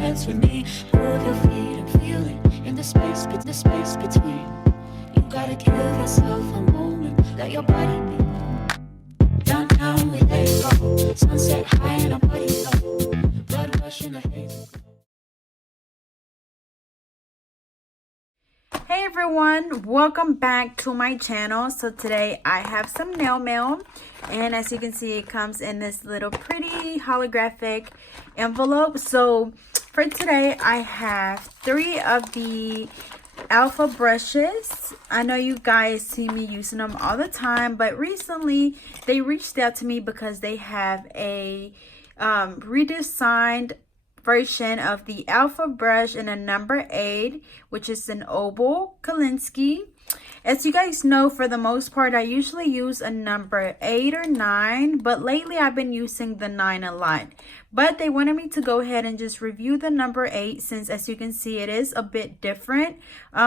dance with me. Move your feet and feel it in the space between. You gotta give yourself a moment, let your body be. Downtown we let it go, sunset high and our body low. Blood rush in the haze. Hey everyone, welcome back to my channel. So today I have some nail mail, and as you can see, it comes in this little pretty holographic envelope. So for today I have 3 of the alpha brushes. I know you guys see me using them all the time, but recently they reached out to me because they have a redesigned version of the alpha brush in a number 8, which is an oval Kalinsky. As you guys know, for the most part I usually use a number 8 or 9, but lately I've been using the 9 a lot. But they wanted me to go ahead and just review the number 8, since as you can see it is a bit different.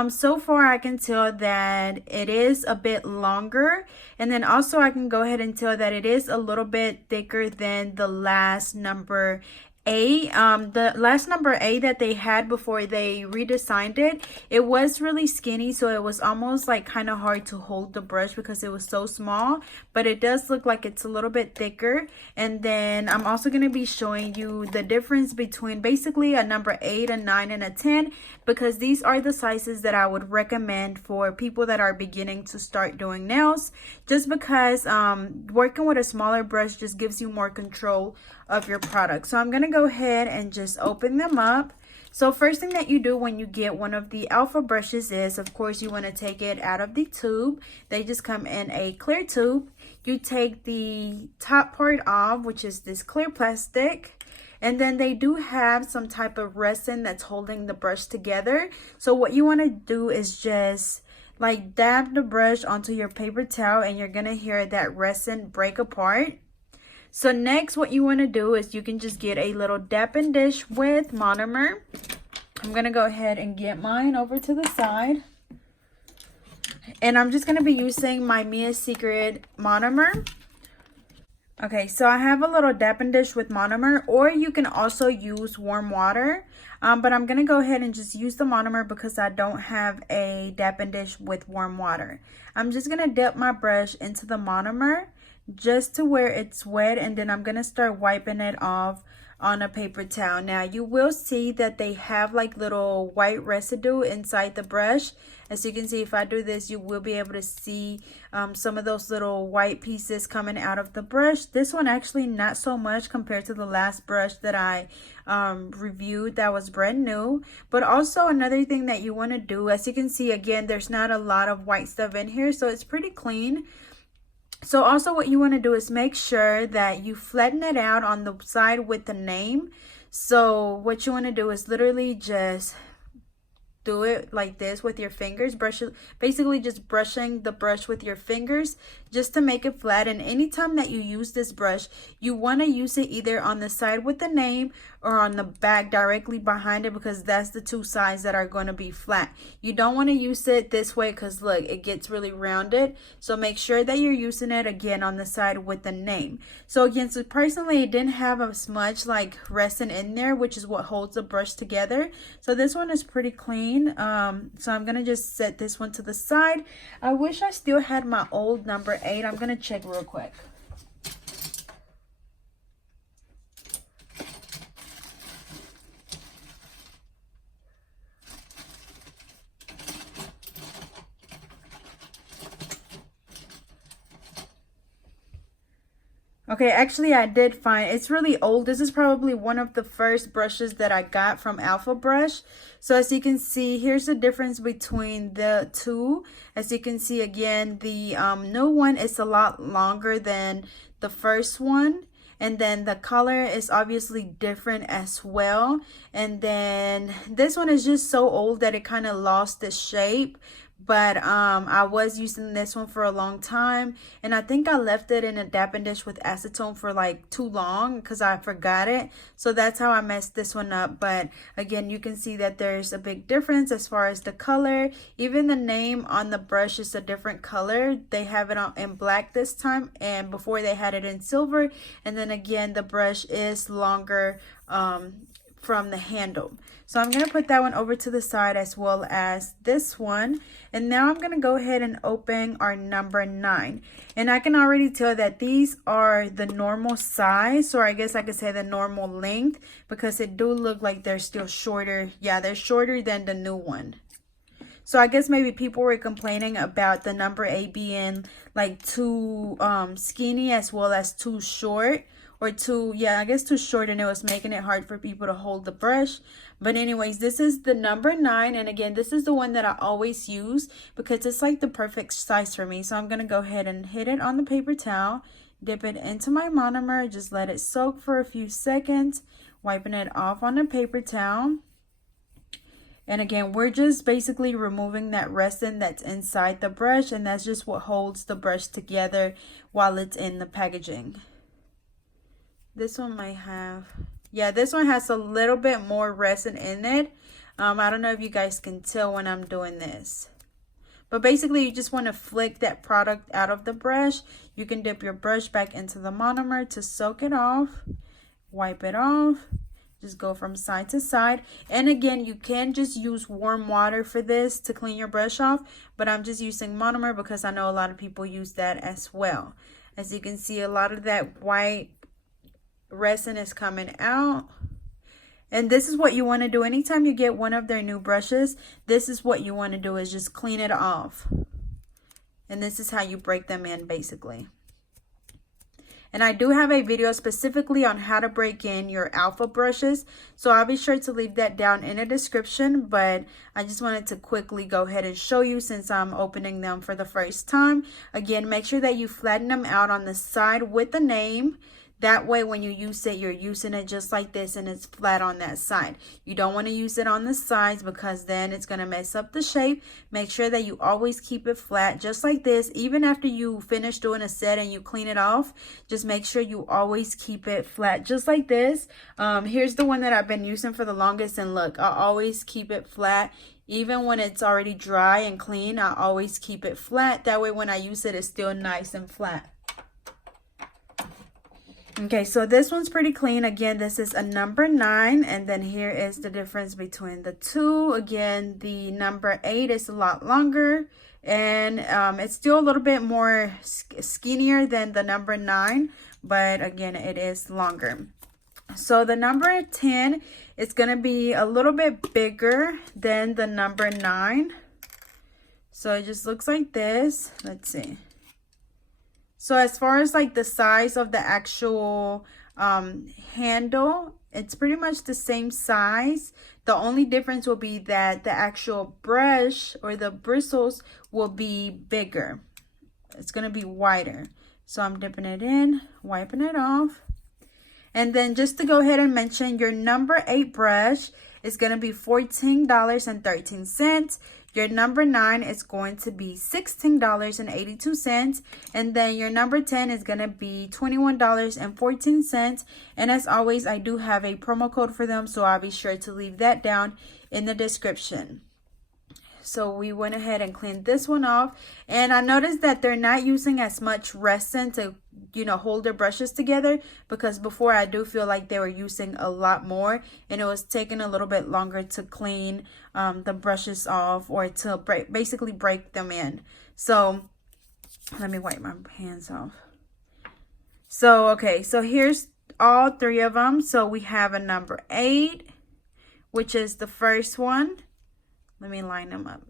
So far I can tell that it is a bit longer, and then also I can go ahead and tell that it is a little bit thicker than the last number 8. The last number 8 that they had before they redesigned it, it was really skinny, so it was almost like kind of hard to hold the brush because it was so small. But it does look like it's a little bit thicker. And then I'm also going to be showing you the difference between basically a number 8, a 9, and a 10, because these are the sizes that I would recommend for people that are beginning to start doing nails, just because working with a smaller brush just gives you more control of your product. So I'm going to go ahead and just open them up. So first thing that you do when you get one of the alpha brushes is, of course, you want to take it out of the tube. They just come in a clear tube. You take the top part off, which is this clear plastic, and then they do have some type of resin that's holding the brush together. So what you want to do is just like dab the brush onto your paper towel, and you're going to hear that resin break apart. So next, what you want to do is you can just get a little dapping dish with monomer. I'm going to go ahead and get mine over to the side. And I'm just going to be using my Mia Secret monomer. Okay, so I have a little dapping dish with monomer, or you can also use warm water. But I'm going to go ahead and just use the monomer because I don't have a dapping dish with warm water. I'm just going to dip my brush into the monomer just to where it's wet, and then I'm gonna start wiping it off on a paper towel. Now you will see that they have like little white residue inside the brush. As you can see, if I do this, you will be able to see some of those little white pieces coming out of the brush. This one actually not so much compared to the last brush that I reviewed that was brand new. But also another thing that you want to do, as you can see, again, there's not a lot of white stuff in here, so it's pretty clean. So also what you want to do is make sure that you flatten it out on the side with the name. So what you want to do is literally just do it like this with your fingers, basically just brushing the brush with your fingers just to make it flat. And anytime that you use this brush, you want to use it either on the side with the name or on the back directly behind it, because that's the 2 sides that are going to be flat. You don't want to use it this way because look, it gets really rounded. So make sure that you're using it again on the side with the name. So again, so personally, it didn't have as much like resin in there, which is what holds the brush together. So this one is pretty clean. So I'm gonna just set this one to the side. I wish I still had my old number 8. I'm gonna check real quick. Okay, actually I did find it's really old. This is probably one of the first brushes that I got from Alpha Brush. So as you can see, here's the difference between the two. As you can see, again, the new one is a lot longer than the first one. And then the color is obviously different as well. And then this one is just so old that it kind of lost the shape. But I was using this one for a long time, and I think I left it in a dapping dish with acetone for like too long because I forgot it. So that's how I messed this one up. But again, you can see that there's a big difference as far as the color. Even the name on the brush is a different color. They have it in black this time, and before they had it in silver. And then again, the brush is longer from the handle. So I'm going to put that one over to the side as well as this one. And now I'm going to go ahead and open our number 9. And I can already tell that these are the normal size, or I guess I could say the normal length, because it do look like they're still shorter. Yeah, they're shorter than the new one. So I guess maybe people were complaining about the number 8 being like too skinny as well as too short. Or too, yeah, I guess too short, and it was making it hard for people to hold the brush. But anyways, this is the number 9, and again, this is the one that I always use because it's like the perfect size for me. So I'm gonna go ahead and hit it on the paper towel, dip it into my monomer, just let it soak for a few seconds, wiping it off on the paper towel. And again, we're just basically removing that resin that's inside the brush, and that's just what holds the brush together while it's in the packaging. This one might have, yeah, this one has a little bit more resin in it. I don't know if you guys can tell when I'm doing this. But basically, you just want to flick that product out of the brush. You can dip your brush back into the monomer to soak it off. Wipe it off. Just go from side to side. And again, you can just use warm water for this to clean your brush off. But I'm just using monomer because I know a lot of people use that as well. As you can see, a lot of that white resin is coming out. And this is what you want to do anytime you get one of their new brushes. This is what you want to do, is just clean it off. And this is how you break them in, basically. And I do have a video specifically on how to break in your alpha brushes, so I'll be sure to leave that down in the description. But I just wanted to quickly go ahead and show you since I'm opening them for the first time. Again, make sure that you flatten them out on the side with the name. That way, when you use it, you're using it just like this, and it's flat on that side. You don't want to use it on the sides because then it's going to mess up the shape. Make sure that you always keep it flat just like this. Even after you finish doing a set and you clean it off, just make sure you always keep it flat just like this. Here's the one that I've been using for the longest, and look, I always keep it flat. Even when it's already dry and clean, I always keep it flat. That way, when I use it, it's still nice and flat. Okay, so this one's pretty clean. Again, this is a number 9, and then here is the difference between the two. Again, the number 8 is a lot longer, and it's still a little bit more skinnier than the number 9, but again, it is longer. So the number 10 is going to be a little bit bigger than the number 9. So it just looks like this. Let's see. So as far as like the size of the actual handle, it's pretty much the same size. The only difference will be that the actual brush or the bristles will be bigger. It's going to be wider. So I'm dipping it in, wiping it off. And then just to go ahead and mention, your number 8 brush is going to be $14.13. Your number 9 is going to be $16.82. And then your number 10 is going to be $21.14. And as always, I do have a promo code for them, so I'll be sure to leave that down in the description. So we went ahead and cleaned this one off, and I noticed that they're not using as much resin to, you know, hold their brushes together, because before I do feel like they were using a lot more, and it was taking a little bit longer to clean the brushes off, or to basically break them in. So let me wipe my hands off. So okay, so here's all 3 of them. So we have a number 8, which is the first one. Let me line them up.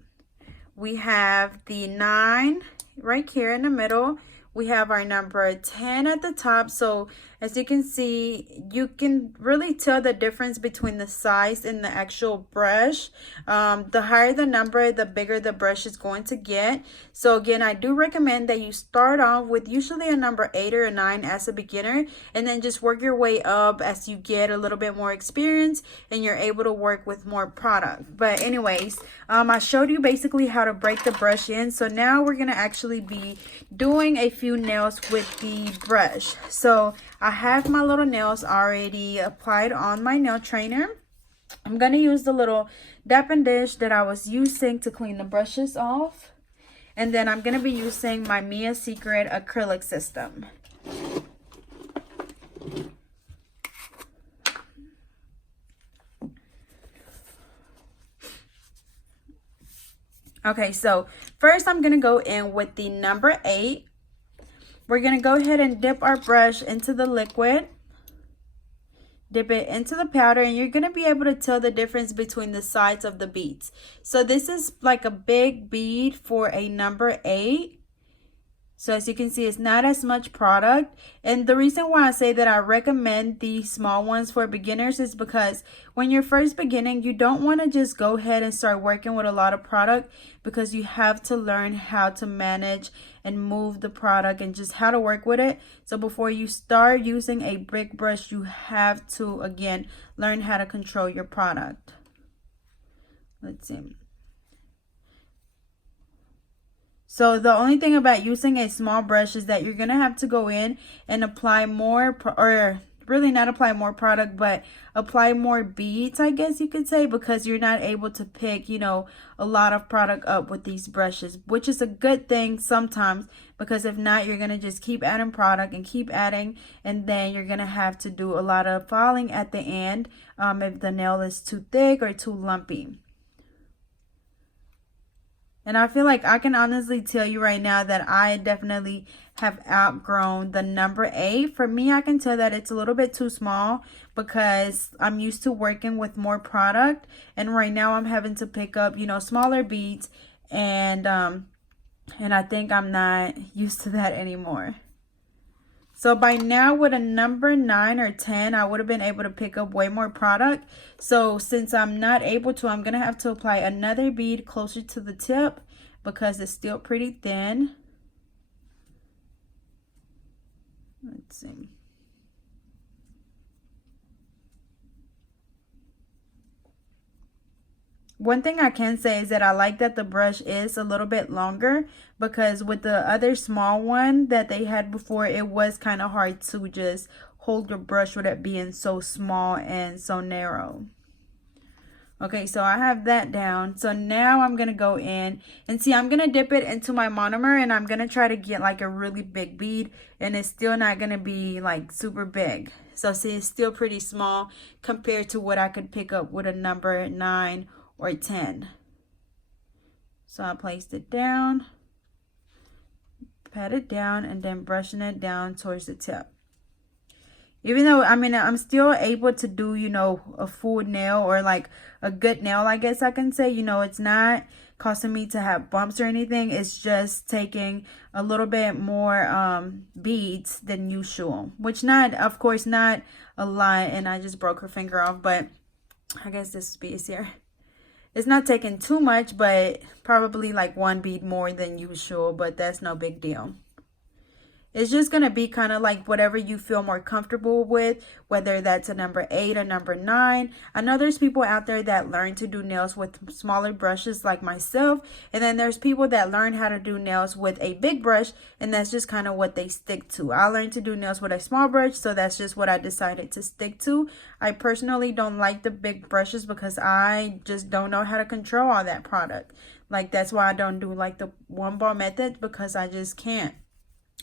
We have the 9 right here in the middle. We have our number 10 at the top. So as you can see, you can really tell the difference between the size and the actual brush. The higher the number, the bigger the brush is going to get. So again, I do recommend that you start off with usually a number 8 or a 9 as a beginner, and then just work your way up as you get a little bit more experience and you're able to work with more product. But anyways, I showed you basically how to break the brush in. So now we're going to actually be doing a few nails with the brush. So I have my little nails already applied on my nail trainer. I'm going to use the little dapping dish that I was using to clean the brushes off. And then I'm going to be using my Mia Secret acrylic system. Okay, so first I'm going to go in with the number 8. We're going to go ahead and dip our brush into the liquid. Dip it into the powder, and you're going to be able to tell the difference between the sides of the beads. So this is like a big bead for a number 8. So as you can see, it's not as much product. And the reason why I say that I recommend the small ones for beginners is because when you're first beginning, you don't want to just go ahead and start working with a lot of product, because you have to learn how to manage and move the product and just how to work with it. So before you start using a big brush, you have to, again, learn how to control your product. Let's see. So the only thing about using a small brush is that you're going to have to go in and apply more, or really not apply more product, but apply more beads, I guess you could say, because you're not able to pick, you know, a lot of product up with these brushes, which is a good thing sometimes, because if not, you're going to just keep adding product and keep adding, and then you're going to have to do a lot of filing at the end if the nail is too thick or too lumpy. And I feel like I can honestly tell you right now that I definitely have outgrown the number 8. For me, I can tell that it's a little bit too small, because I'm used to working with more product. And right now I'm having to pick up, you know, smaller beads. And I think I'm not used to that anymore. So by now, with a number 9 or 10, I would have been able to pick up way more product. So since I'm not able to, I'm going to have to apply another bead closer to the tip, because it's still pretty thin. Let's see. One thing I can say is that I like that the brush is a little bit longer, because with the other small one that they had before, it was kind of hard to just hold your brush with it being so small and so narrow. Okay, so I have that down. So now I'm going to go in and see, I'm going to dip it into my monomer, and I'm going to try to get like a really big bead, and it's still not going to be like super big. So see, it's still pretty small compared to what I could pick up with a number 9 or 10. So I placed it down, pat it down, and then brushing it down towards the tip. Even though, I mean, I'm still able to do, you know, a full nail, or like a good nail, I guess I can say. You know, it's not causing me to have bumps or anything. It's just taking a little bit more beads than usual, which not, of course, not a lot. And I just broke her finger off, but I guess this bead is here. It's not taking too much, but probably like 1 bead more than usual, but that's no big deal. It's just going to be kind of like whatever you feel more comfortable with, whether that's a number 8 or number 9. I know there's people out there that learn to do nails with smaller brushes like myself. And then there's people that learn how to do nails with a big brush, and that's just kind of what they stick to. I learned to do nails with a small brush, so that's just what I decided to stick to. I personally don't like the big brushes, because I just don't know how to control all that product. Like, that's why I don't do like the one ball method, because I just can't.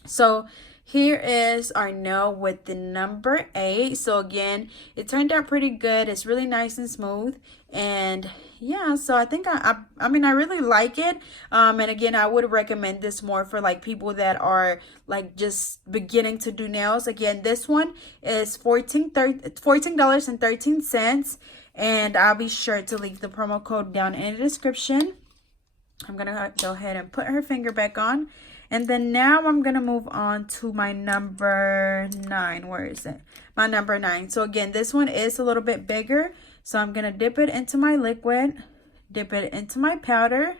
So here is our nail with the number 8. So again, it turned out pretty good. It's really nice and smooth. And yeah, so I think I mean, I really like it. And again, I would recommend this more for like people that are like just beginning to do nails. Again, this one is $14.13. And I'll be sure to leave the promo code down in the description. I'm going to go ahead and put her finger back on. And then now I'm going to move on to my number 9. Where is it? My number 9. So again, this one is a little bit bigger. So I'm going to dip it into my liquid, dip it into my powder.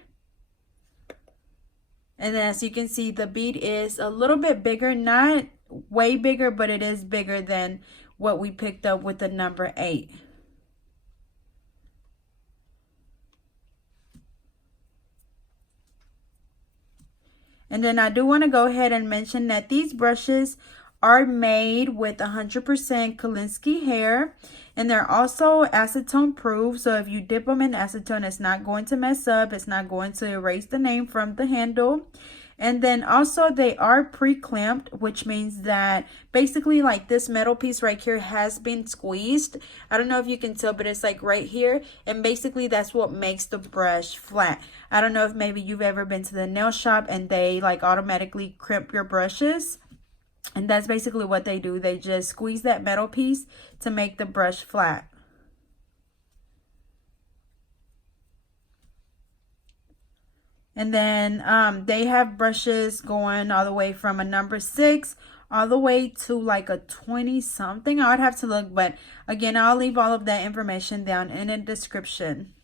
And then as you can see, the bead is a little bit bigger, not way bigger, but it is bigger than what we picked up with the number 8. And then I do want to go ahead and mention that these brushes are made with 100% Kolinsky hair. And they're also acetone proof. So if you dip them in acetone, it's not going to mess up. It's not going to erase the name from the handle. And then also they are pre-clamped, which means that basically like this metal piece right here has been squeezed. I don't know if you can tell, but it's like right here, and basically that's what makes the brush flat. I don't know if maybe you've ever been to the nail shop and they like automatically crimp your brushes, and that's basically what they do. They just squeeze that metal piece to make the brush flat. And then they have brushes going all the way from a number 6 all the way to like a 20 something. I would have to look, but again, I'll leave all of that information down in the description.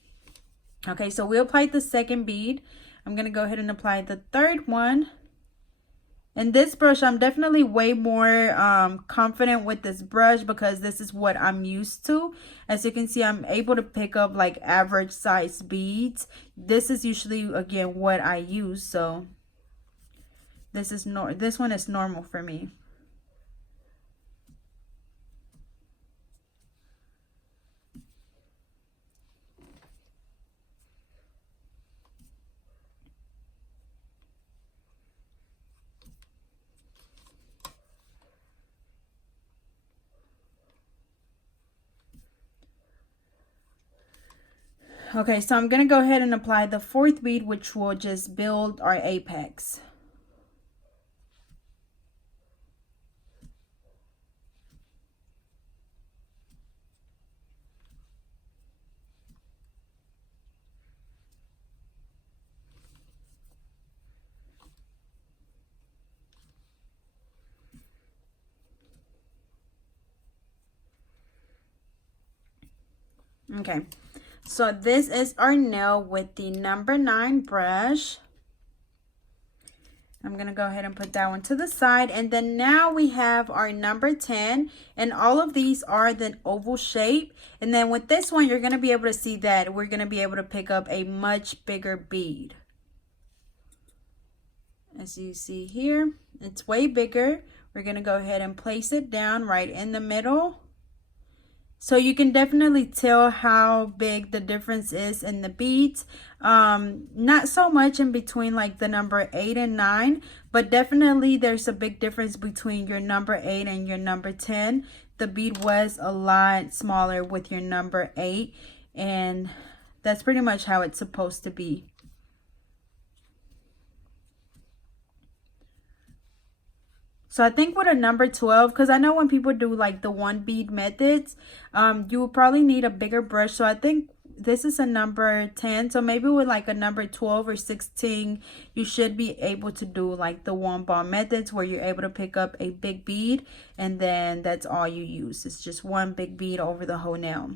Okay, so we applied the second bead. I'm going to go ahead and apply the third one. And this brush, I'm definitely way more confident with this brush because this is what I'm used to. As you can see, I'm able to pick up like average size beads. This is usually, again, what I use. So this one is normal for me. Okay, so I'm going to go ahead and apply the fourth bead, which will just build our apex. Okay, so this is our nail with the number 9 brush. I'm going to go ahead and put that one to the side. And then now we have our number 10. And all of these are the oval shape. And then with this one, you're going to be able to see that we're going to be able to pick up a much bigger bead. As you see here, it's way bigger. We're going to go ahead and place it down right in the middle. So you can definitely tell how big the difference is in the beads. Not so much in between like the number 8 and 9, but definitely there's a big difference between your number 8 and your number 10. The bead was a lot smaller with your number 8, and that's pretty much how it's supposed to be. So I think with a number 12, because I know when people do like the one bead methods, you will probably need a bigger brush. So I think this is a number 10. So maybe with like a number 12 or 16, you should be able to do like the one ball methods where you're able to pick up a big bead. And then that's all you use. It's just one big bead over the whole nail.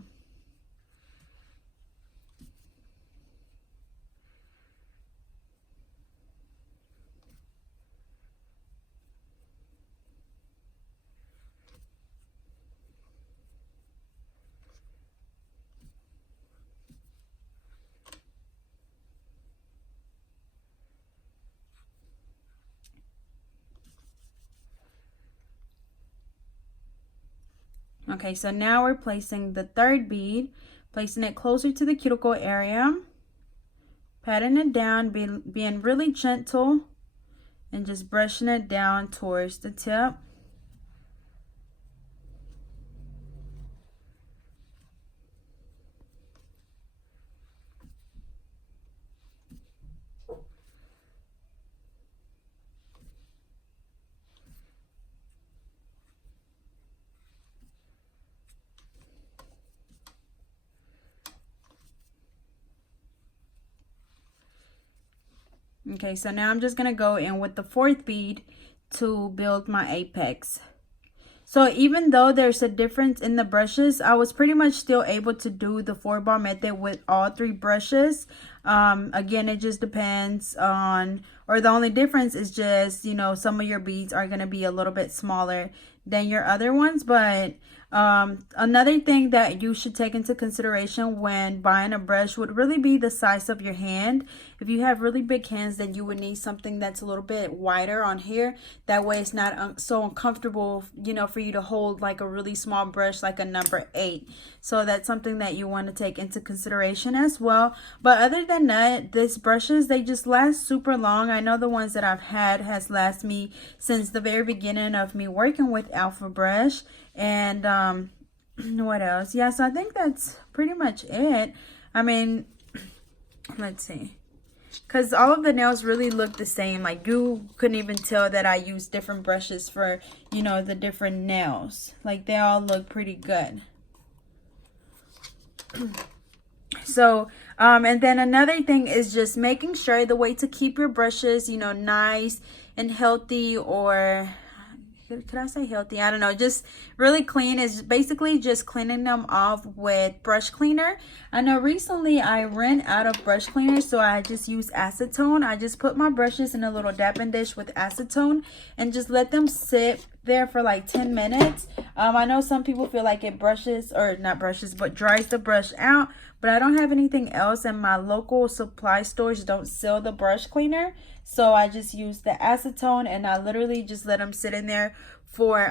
Okay, so now we're placing the third bead, placing it closer to the cuticle area, patting it down, being really gentle, and just brushing it down towards the tip. Okay, so now I'm just going to go in with the fourth bead to build my apex. So even though there's a difference in the brushes, I was pretty much still able to do the 4-bar method with all 3 brushes. Again, it just depends on, or the only difference is just, you know, some of your beads are going to be a little bit smaller than your other ones. But Another thing that you should take into consideration when buying a brush would really be the size of your hand. If you have really big hands, then you would need something that's a little bit wider on here. That way it's not so uncomfortable, you know, for you to hold like a really small brush like a number 8. So that's something that you want to take into consideration as well. But other than that, these brushes, they just last super long. I know the ones that I've had has lasted me since the very beginning of me working with Alpha Brush. And what else? Yeah, so I think that's pretty much it. I mean, let's see, because all of the nails really look the same. Like, you couldn't even tell that I used different brushes for, you know, the different nails. Like, they all look pretty good. So and then another thing is just making sure the way to keep your brushes, you know, nice and healthy, or could I say healthy? I don't know. Just really clean is basically just cleaning them off with brush cleaner. I know recently I ran out of brush cleaner, so I just use acetone. I just put my brushes in a little dapping dish with acetone and just let them sit there for like 10 minutes. I know some people feel like it brushes, or not brushes, but dries the brush out. But I don't have anything else, and my local supply stores don't sell the brush cleaner. So I just use the acetone, and I literally just let them sit in there for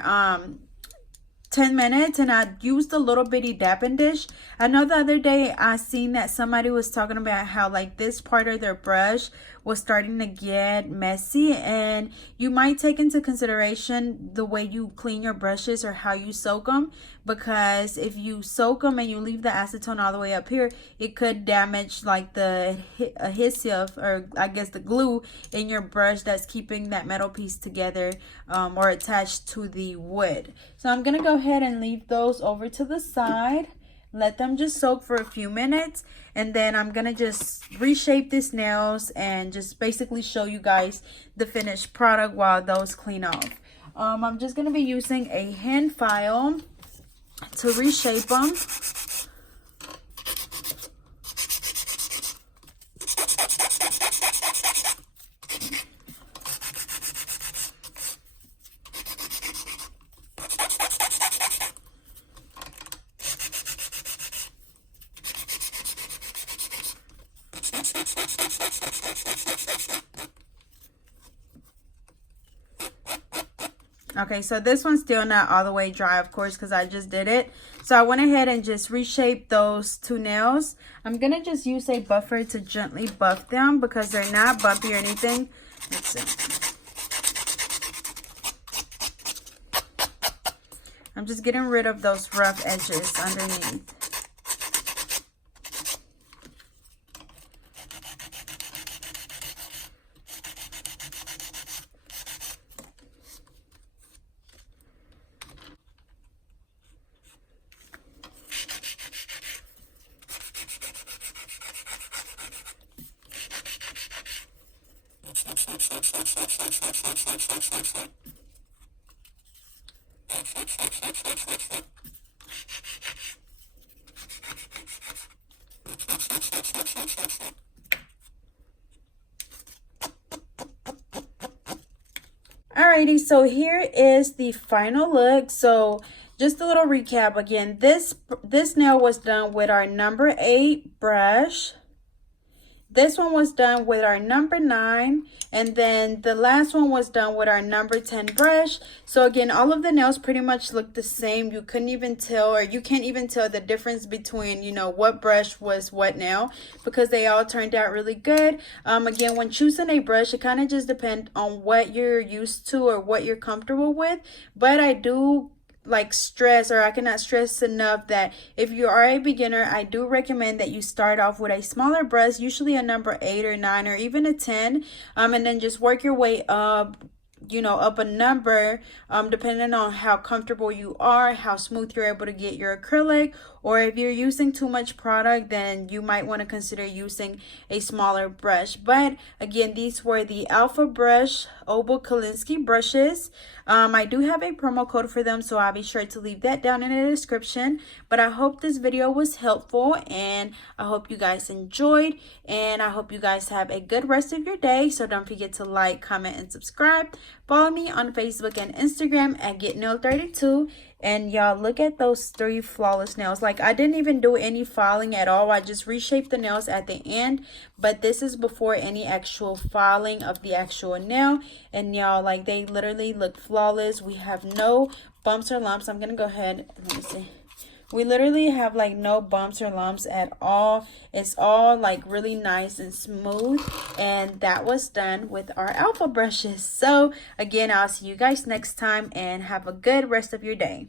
10 minutes, and I used a little bitty dapping dish. I know the other day I seen that somebody was talking about how like this part of their brush was starting to get messy, and you might take into consideration the way you clean your brushes or how you soak them, because if you soak them and you leave the acetone all the way up here, it could damage like the adhesive, or I guess the glue in your brush that's keeping that metal piece together, or attached to the wood. So I'm gonna go ahead and leave those over to the side, let them just soak for a few minutes, and then I'm gonna just reshape these nails and just basically show you guys the finished product while those clean off. I'm just gonna be using a hand file to reshape them. Okay, so this one's still not all the way dry, of course, because I just did it. So I went ahead and just reshaped those two nails. I'm going to just use a buffer to gently buff them because they're not bumpy or anything. Let's see. I'm just getting rid of those rough edges underneath. Alrighty, so here is the final look. So just a little recap again. This nail was done with our number 8 brush. This one was done with our number 9, and then the last one was done with our number 10 brush. So again, all of the nails pretty much look the same. You couldn't even tell, or you can't even tell the difference between, you know, what brush was what nail, because they all turned out really good. Again, when choosing a brush, it kind of just depends on what you're used to or what you're comfortable with. But I do like stress, or I cannot stress enough, that if you are a beginner, I do recommend that you start off with a smaller brush, usually a number 8 or 9 or even a 10, and then just work your way up, you know, up a number, depending on how comfortable you are, how smooth you're able to get your acrylic, or if you're using too much product, then you might want to consider using a smaller brush. But again, these were the Alpha Brush Oval Kolinsky brushes. I do have a promo code for them, so I'll be sure to leave that down in the description. But I hope this video was helpful, and I hope you guys enjoyed, and I hope you guys have a good rest of your day. So don't forget to like, comment, and subscribe. Follow me on Facebook and Instagram at GetNail32. And y'all, look at those 3 flawless nails. Like, I didn't even do any filing at all. I just reshaped the nails at the end. But this is before any actual filing of the actual nail. And y'all, like, they literally look flawless. We have no bumps or lumps. I'm going to go ahead. Let me see. We literally have like no bumps or lumps at all. It's all like really nice and smooth. And that was done with our alpha brushes. So again, I'll see you guys next time and have a good rest of your day.